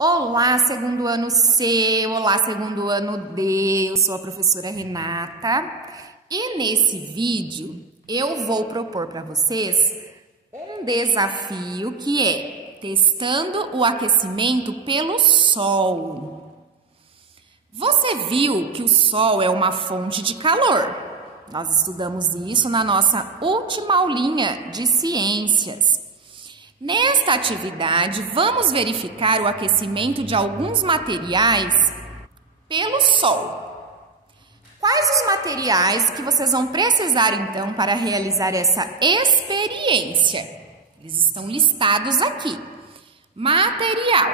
Olá, segundo ano C, olá, segundo ano D, eu sou a professora Renata e nesse vídeo eu vou propor para vocês um desafio que é testando o aquecimento pelo sol. Você viu que o sol é uma fonte de calor? Nós estudamos isso na nossa última aulinha de ciências. Nesta atividade, vamos verificar o aquecimento de alguns materiais pelo sol. Quais os materiais que vocês vão precisar, então, para realizar essa experiência? Eles estão listados aqui. Material: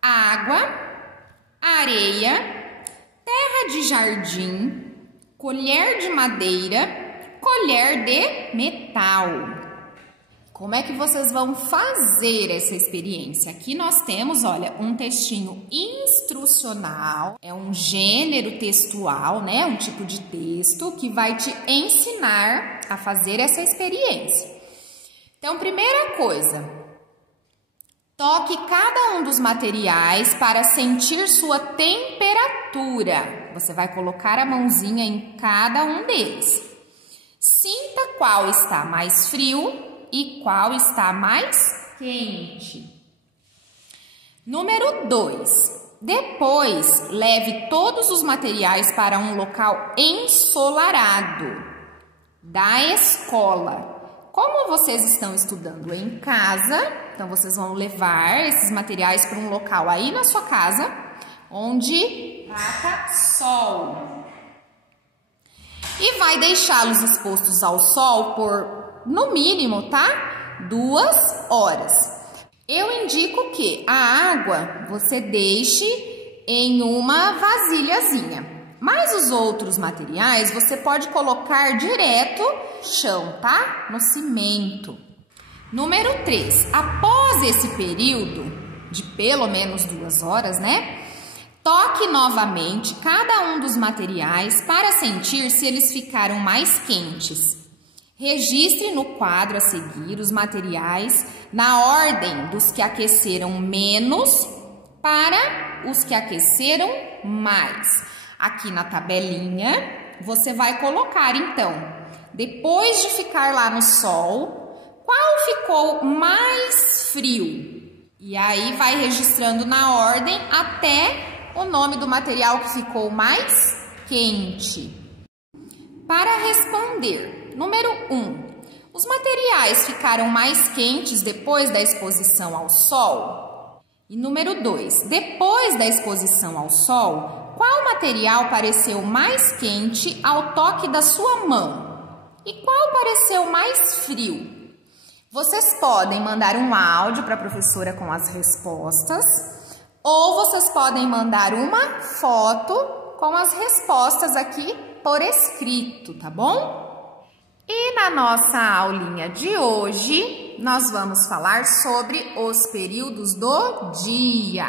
água, areia, terra de jardim, colher de madeira, colher de metal. Como é que vocês vão fazer essa experiência? Aqui nós temos, olha, um textinho instrucional, é um gênero textual, né? Um tipo de texto que vai te ensinar a fazer essa experiência. Então, primeira coisa, toque cada um dos materiais para sentir sua temperatura. Você vai colocar a mãozinha em cada um deles. Sinta qual está mais frio e qual está mais quente. Número 2. Depois, leve todos os materiais para um local ensolarado da escola. Como vocês estão estudando em casa, então vocês vão levar esses materiais para um local aí na sua casa, onde bata sol. E vai deixá-los expostos ao sol por no mínimo, tá? 2 horas. Eu indico que a água você deixe em uma vasilhazinha. Mas os outros materiais você pode colocar direto no chão, tá? No cimento. Número 3. Após esse período de pelo menos 2 horas, né? Toque novamente cada um dos materiais para sentir se eles ficaram mais quentes. Registre no quadro a seguir os materiais na ordem dos que aqueceram menos para os que aqueceram mais. Aqui na tabelinha, você vai colocar, então, depois de ficar lá no sol, qual ficou mais frio? E aí vai registrando na ordem até o nome do material que ficou mais quente. Para responder, número 1. Os materiais ficaram mais quentes depois da exposição ao sol? E número 2. Depois da exposição ao sol, qual material pareceu mais quente ao toque da sua mão? E qual pareceu mais frio? Vocês podem mandar um áudio para a professora com as respostas, ou vocês podem mandar uma foto com as respostas aqui por escrito, tá bom? E na nossa aulinha de hoje, nós vamos falar sobre os períodos do dia.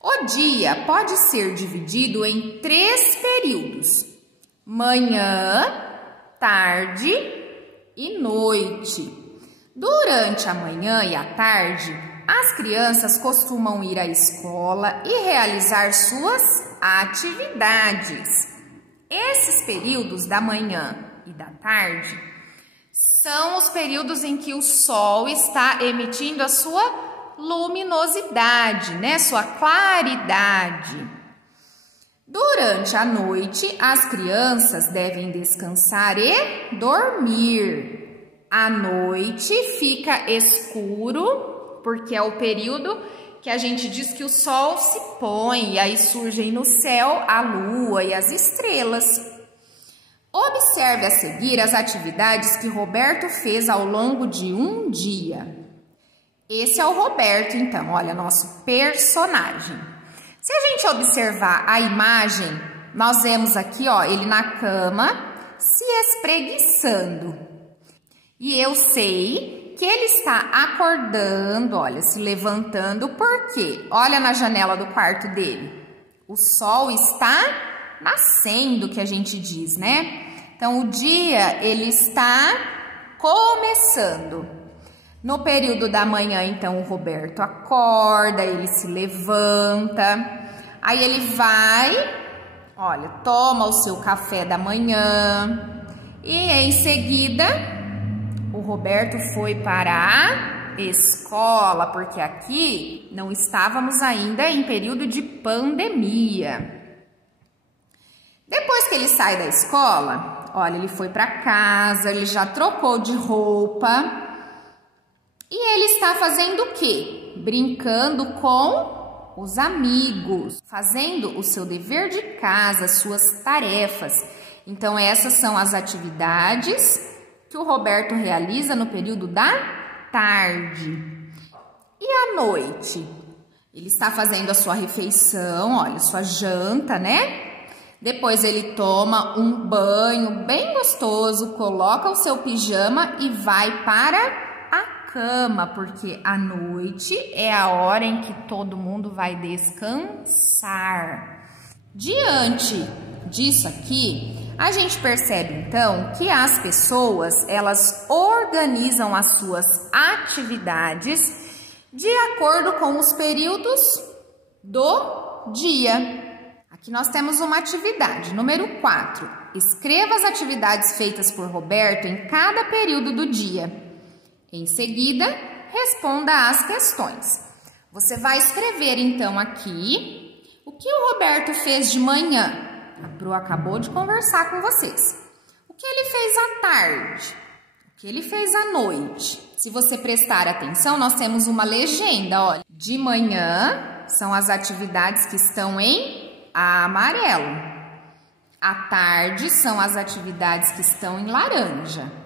O dia pode ser dividido em 3 períodos: manhã, tarde e noite. Durante a manhã e a tarde, as crianças costumam ir à escola e realizar suas atividades. Esses períodos da manhã e da tarde são os períodos em que o sol está emitindo a sua luminosidade, né? Sua claridade. Durante a noite, as crianças devem descansar e dormir. À noite fica escuro, porque é o período que a gente diz que o sol se põe e aí surgem no céu a lua e as estrelas. Observe a seguir as atividades que Roberto fez ao longo de um dia. Esse é o Roberto, então, olha, nosso personagem. Se a gente observar a imagem, nós vemos aqui, ó, ele na cama se espreguiçando. E eu sei que ele está acordando, olha, se levantando, por quê? Olha na janela do quarto dele. O sol está nascendo, que a gente diz, né? Então, o dia, ele está começando. No período da manhã, então, o Roberto acorda, ele se levanta, aí ele vai, olha, toma o seu café da manhã e em seguida o Roberto foi para a escola, porque aqui não estávamos ainda em período de pandemia. Depois que ele sai da escola, olha, ele foi para casa, ele já trocou de roupa. E ele está fazendo o quê? Brincando com os amigos, fazendo o seu dever de casa, suas tarefas. Então, essas são as atividades que o Roberto realiza no período da tarde. E à noite? Ele está fazendo a sua refeição, olha, sua janta, né? Depois ele toma um banho bem gostoso, coloca o seu pijama e vai para cama, porque à noite é a hora em que todo mundo vai descansar. Diante disso aqui, a gente percebe então que as pessoas, elas organizam as suas atividades de acordo com os períodos do dia. Aqui nós temos uma atividade, número 4. Escreva as atividades feitas por Roberto em cada período do dia. Em seguida, responda às questões. Você vai escrever, então, aqui o que o Roberto fez de manhã. A Pro acabou de conversar com vocês. O que ele fez à tarde. O que ele fez à noite. Se você prestar atenção, nós temos uma legenda, olha. De manhã são as atividades que estão em amarelo. À tarde são as atividades que estão em laranja.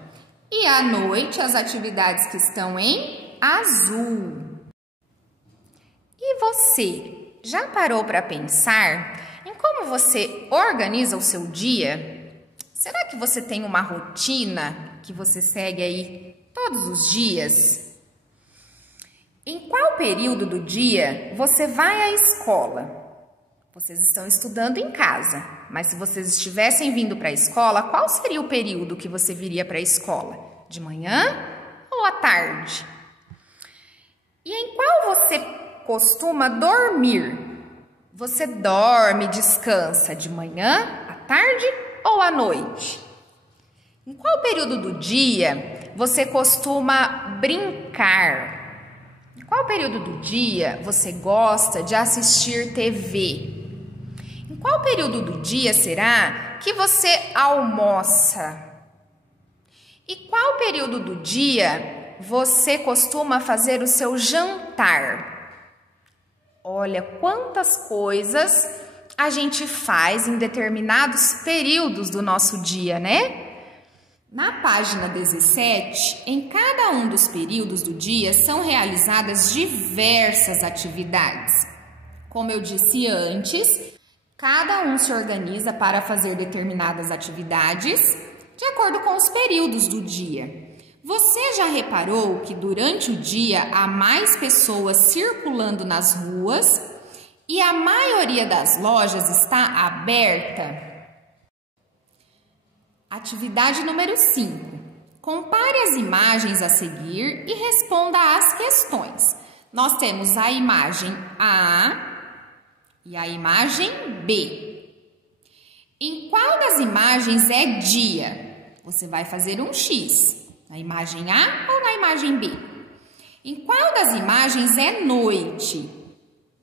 E à noite, as atividades que estão em azul. E você, já parou para pensar em como você organiza o seu dia? Será que você tem uma rotina que você segue aí todos os dias? Em qual período do dia você vai à escola? Vocês estão estudando em casa, mas se vocês estivessem vindo para a escola, qual seria o período que você viria para a escola? De manhã ou à tarde? E em qual você costuma dormir? Você dorme, descansa de manhã, à tarde ou à noite? Em qual período do dia você costuma brincar? Em qual período do dia você gosta de assistir TV? Em qual período do dia será que você almoça? E qual período do dia você costuma fazer o seu jantar? Olha quantas coisas a gente faz em determinados períodos do nosso dia, né? Na página 17, em cada um dos períodos do dia são realizadas diversas atividades. Como eu disse antes, cada um se organiza para fazer determinadas atividades de acordo com os períodos do dia. Você já reparou que durante o dia há mais pessoas circulando nas ruas e a maioria das lojas está aberta? Atividade número 5. Compare as imagens a seguir e responda às questões. Nós temos a imagem A e a imagem B. Em qual das imagens é dia? Você vai fazer um X. Na imagem A ou na imagem B? Em qual das imagens é noite?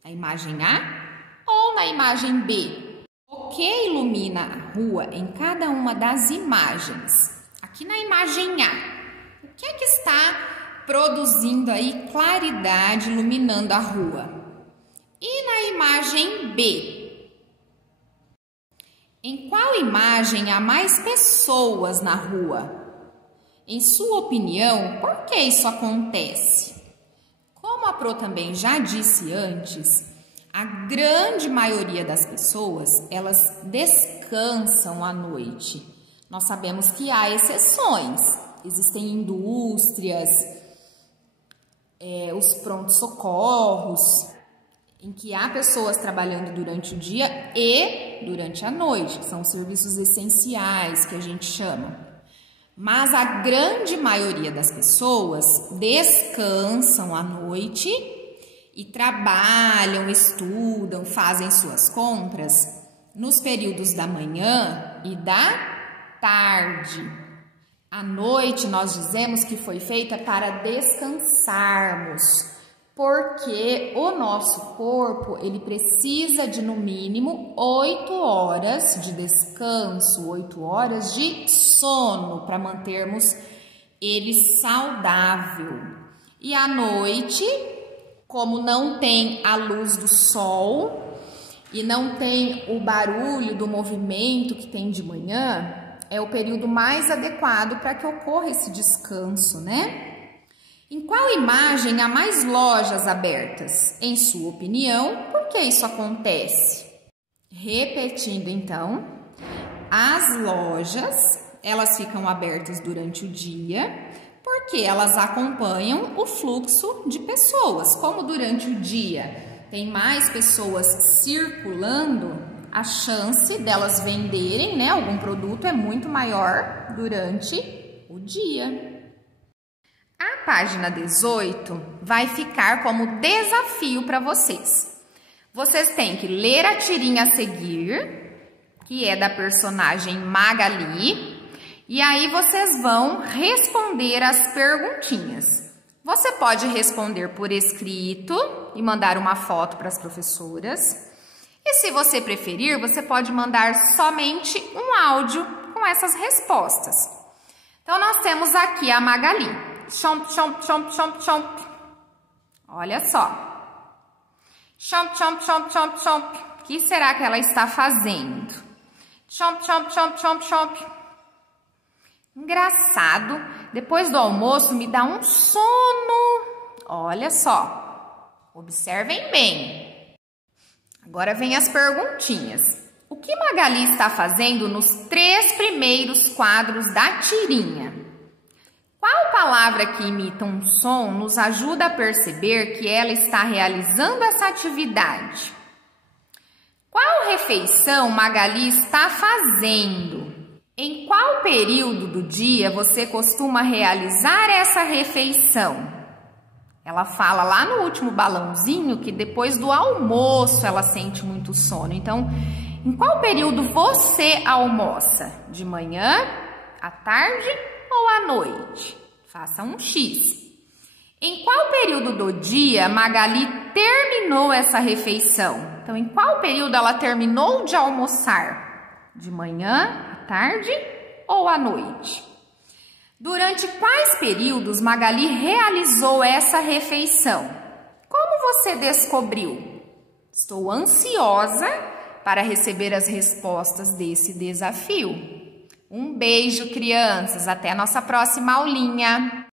Na imagem A ou na imagem B? O que ilumina a rua em cada uma das imagens? Aqui na imagem A, o que é que está produzindo aí claridade, iluminando a rua? E na imagem B? Em qual imagem há mais pessoas na rua? Em sua opinião, por que isso acontece? Como a Pro também já disse antes, a grande maioria das pessoas, elas descansam à noite. Nós sabemos que há exceções. Existem indústrias, os prontos-socorros, em que há pessoas trabalhando durante o dia e durante a noite. São serviços essenciais que a gente chama. Mas a grande maioria das pessoas descansam à noite e trabalham, estudam, fazem suas compras nos períodos da manhã e da tarde. À noite nós dizemos que foi feita para descansarmos, porque o nosso corpo ele precisa de no mínimo 8 horas de descanso, 8 horas de sono para mantermos ele saudável. E à noite, como não tem a luz do sol e não tem o barulho do movimento que tem de manhã, é o período mais adequado para que ocorra esse descanso, né? Em qual imagem há mais lojas abertas? Em sua opinião, por que isso acontece? Repetindo então, as lojas, elas ficam abertas durante o dia, porque elas acompanham o fluxo de pessoas. Como durante o dia tem mais pessoas circulando, a chance delas venderem, né, algum produto é muito maior durante o dia. A página 18 vai ficar como desafio para vocês. Vocês têm que ler a tirinha a seguir, que é da personagem Magali, e aí vocês vão responder as perguntinhas. Você pode responder por escrito e mandar uma foto para as professoras. E se você preferir, você pode mandar somente um áudio com essas respostas. Então, nós temos aqui a Magali. Chomp, chomp, chomp, chomp, chomp. Olha só. Chomp, chomp, chomp, chomp, chomp. O que será que ela está fazendo? Chomp, chomp, chomp, chomp, chomp. Engraçado. Depois do almoço me dá um sono. Olha só. Observem bem. Agora vem as perguntinhas. O que Magali está fazendo nos 3 primeiros quadros da tirinha? Qual palavra que imita um som nos ajuda a perceber que ela está realizando essa atividade? Qual refeição Magali está fazendo? Em qual período do dia você costuma realizar essa refeição? Ela fala lá no último balãozinho que depois do almoço ela sente muito sono. Então, em qual período você almoça? De manhã, à tarde ou à noite? Faça um X. Em qual período do dia Magali terminou essa refeição? Então, em qual período ela terminou de almoçar? De manhã, à tarde ou à noite? Durante quais períodos Magali realizou essa refeição? Como você descobriu? Estou ansiosa para receber as respostas desse desafio. Um beijo, crianças. Até a nossa próxima aulinha.